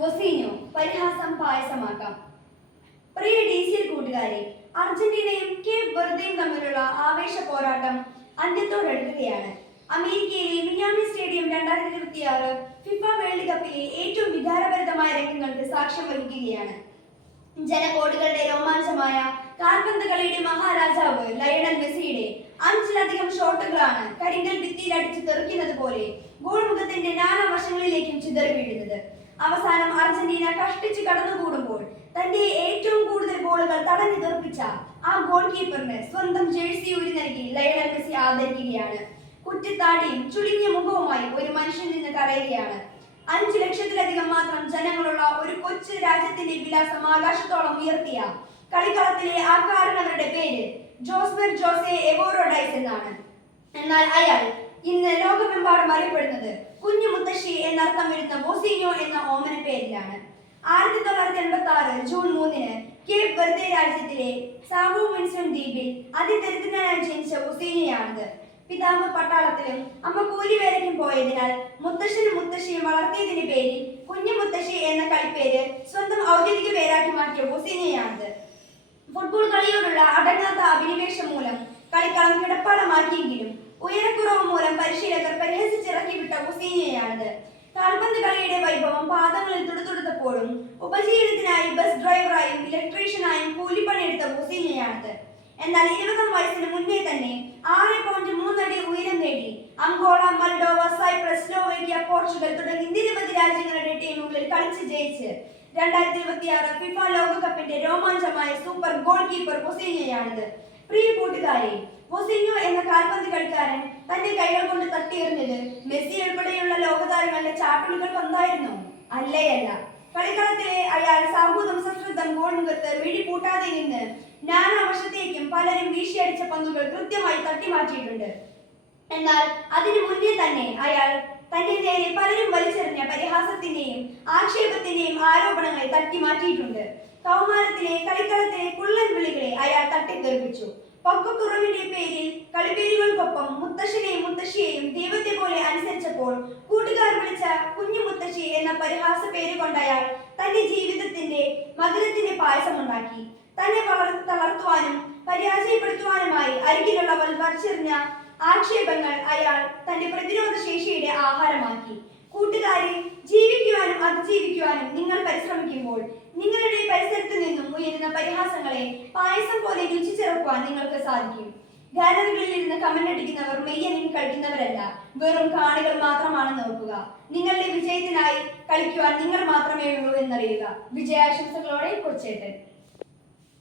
വൊസീഞ്ഞോ പരിഹാസം പായസമാക്കാം. പ്രിയ DCL കൂട്ടുകാരെ, അർജന്റീനയും Cape വെർദെയും തമ്മിലുള്ള ആവേശ പോരാട്ടം അന്ത്യത്തോടടുക്കുകയാണ്. അമേരിക്കയിലെ മിയാമി സ്റ്റേഡിയം 2026 ഫിഫ വേൾഡ് കപ്പിലെ ഏറ്റവും വികാരഭരിതമായ രംഗങ്ങൾക്ക് സാക്ഷ്യം വഹിക്കുകയാണ്. ജനകോടികളുടെ രോമാഞ്ചമായ കാൽപന്ത് കളിയുടെ മഹാരാജാവ് ലയണൽ മെസ്സിയുടെ 5ലധികം ഷോട്ടുകളാണ് കരിങ്കൽ ഭിത്തിയിൽ അടിച്ചു തെറിക്കുന്നത് പോലെ ഗോൾ മുഖത്തിന്റെ നാനാവശങ്ങളിലേക്കും ചിതറി വീഴുന്നത്. അവസാനം അർജന്റീന കഷ്ടിച്ച് കടന്നുകൂടുമ്പോൾ തന്റെ ഏറ്റവും കൂടുതൽ ഗോളുകൾ തടഞ്ഞു തെറിപ്പിച്ച ആ ഗോൾ കീപ്പറിന് സ്വന്തം ജേഴ്സി ഊരി നൽകി ലയണൽ മെസ്സി ആദരിക്കുകയാണ്. കുറ്റിത്താടിയും ചുളിഞ്ഞ മുഖവുമായി ഒരു മനുഷ്യൻ നിന്ന് കരയുകയാണ്. 5 ലക്ഷത്തിലധികം മാത്രം ജനങ്ങളുള്ള ഒരു കൊച്ചു രാജ്യത്തിന്റെ വിലാസം ആകാശത്തോളം ഉയർത്തിയ കളിക്കളത്തിലെ ആ കാരണവരുടെ പേര് ജോസ്ബർ ജോസെ എവോറോ ഡൈസ് എന്നാണ്. എന്നാൽ അയാൾ ഇന്ന് ലോകമെമ്പാടും അറിയപ്പെടുന്നത് കുഞ്ഞു മുത്തശ്ശി എന്നർത്ഥം വരുന്ന വൊസീഞ്ഞോ എന്ന ഓമന പേരിലാണ്. 1986 ജൂൺ 3-ന് കേപ്പ് വെർദെ രാജ്യത്തിലെ സാവോ വിൻസൺ ദ്വീപിൽ അതിദരിദ്രനായി ജനിച്ച വൊസീഞ്ഞോയാണിത്. പിതാവ് പട്ടാളത്തിലും അമ്മ കൂലിവേലയ്ക്കും പോയതിനാൽ മുത്തശ്ശനും മുത്തശ്ശിയും വളർത്തിയതിന്റെ പേരിൽ കുഞ്ഞു മുത്തശ്ശി എന്ന കളിപ്പേര് സ്വന്തം ഔദ്യോഗിക പേരാക്കി മാറ്റിയ വൊസീഞ്ഞോയാണിത്. ഫുട്ബോൾ കളിയോടുള്ള അടങ്ങാത്ത അഭിനിവേശം മൂലം കളിക്കളം കിടപ്പാടമാക്കിയെങ്കിലും ഉയരക്കുറവ് മൂലം പരിശീലകർ പരിഹസിച്ചിറക്കി വിട്ട വൊസീഞ്ഞോയാണിത്. കാൽപന്ത് കളിയുടെ വൈഭവം പാദങ്ങളിൽ തുടുത്തുടുത്തപ്പോഴും ഉപജീവനത്തിനായി ബസ് ഡ്രൈവറായും ഇലക്ട്രീഷ്യനായും കൂലിപ്പണിയെടുത്ത വൊസീഞ്ഞോയാണിത്. എന്നാൽ 20-ാം വയസ്സിന് മുന്നേ തന്നെ 6.3 അടി ഉയരം നേടി Angola, Moldova, Cyprus, Slovakia, Portugal തുടങ്ങി നിരവധി രാജ്യങ്ങളുടെ ടീമുകളിൽ കളിച്ച് ജയിച്ച് 2026 ഫിഫ ലോകകപ്പിന്റെ രോമാഞ്ചമായ സൂപ്പർ ഗോൾ കീപ്പർ വൊസീഞ്ഞോയാണിത്. പ്രിയ കൂട്ടുകാരെ, വൊസീഞ്ഞോ എന്ന കാൽപന്ത് കളിക്കാരൻ തന്റെ കൈകൾ കൊണ്ട് തട്ടിയെറിഞ്ഞത് മെസ്സി ഉൾപ്പെടെയുള്ള ലോകതാരങ്ങളുടെ ചാട്ടുളികൾ കൊണ്ടായിരുന്നു? അല്ലേയല്ല. കളിക്കളത്തിലെ അയാൾ സൗഹൃദം സശ്രദ്ധം ഗോൾ മുഖത്ത് മിഴി പൂട്ടാതെ നിന്ന് നാനാവശത്തേക്കും പലരും വീശിയടിച്ച പന്തുകൾ കൃത്യമായി തട്ടിമാറ്റിയിട്ടുണ്ട്. എന്നാൽ അതിനു മുന്നേ തന്നെ അയാൾ തന്റെ നേരെ പലരും വലിച്ചെറിഞ്ഞ പരിഹാസത്തിന്റെയും ആക്ഷേപത്തിന്റെയും ആരോപണങ്ങളെ തട്ടിമാറ്റിയിട്ടുണ്ട്. കൗമാരത്തിലെ കളിക്കളത്തിലെ കുള്ളൻ വിളികളെ അയാൾ തട്ടിത്തെറിപ്പിച്ചു. പൊക്കക്കുറവിന്റെ പേരിൽ കളിപ്പേരുകൾക്കൊപ്പം മുത്തശ്ശനെയും മുത്തശ്ശിയെയും ദൈവത്തെ പോലെ അനുസരിച്ചപ്പോൾ കൂട്ടുകാർ വിളിച്ച കുഞ്ഞു മുത്തശ്ശി എന്ന പരിഹാസ പേര് കൊണ്ടയാൾ തന്റെ ജീവിതത്തിന്റെ മധുരത്തിന്റെ പായസമുണ്ടാക്കി. തന്നെ തളർത്തുവാനും പരാജയപ്പെടുത്തുവാനുമായി അരികിലുള്ളവർ വലിച്ചെറിഞ്ഞ ആക്ഷേപങ്ങൾ അയാൾ തന്റെ പ്രതിരോധ ശേഷിയുടെ ആഹാരമാക്കി. കൂട്ടുകാരെ, ജീവിക്കുവാനും അതിജീവിക്കുവാനും നിങ്ങൾ പരിശ്രമിക്കുമ്പോൾ നിങ്ങളുടെ പരിസരത്ത് നിന്നും ഉയരുന്ന പരിഹാസങ്ങളെ പായസം പോലെ രുചിച്ചേർക്കുവാൻ നിങ്ങൾക്ക് സാധിക്കും. ഗാലറികളിൽ ഇരുന്ന് കമന്റ് അടിക്കുന്നവർ മെയ്യനിൽ കളിക്കുന്നവരല്ല, വെറും കാണികൾ മാത്രമാണെന്ന് ഓർക്കുക. നിങ്ങളുടെ വിജയത്തിനായി കളിക്കുവാൻ നിങ്ങൾ മാത്രമേ ഉള്ളൂ എന്നറിയുക. വിജയാശംസകളോടെ കൊച്ചേട്ടൻ.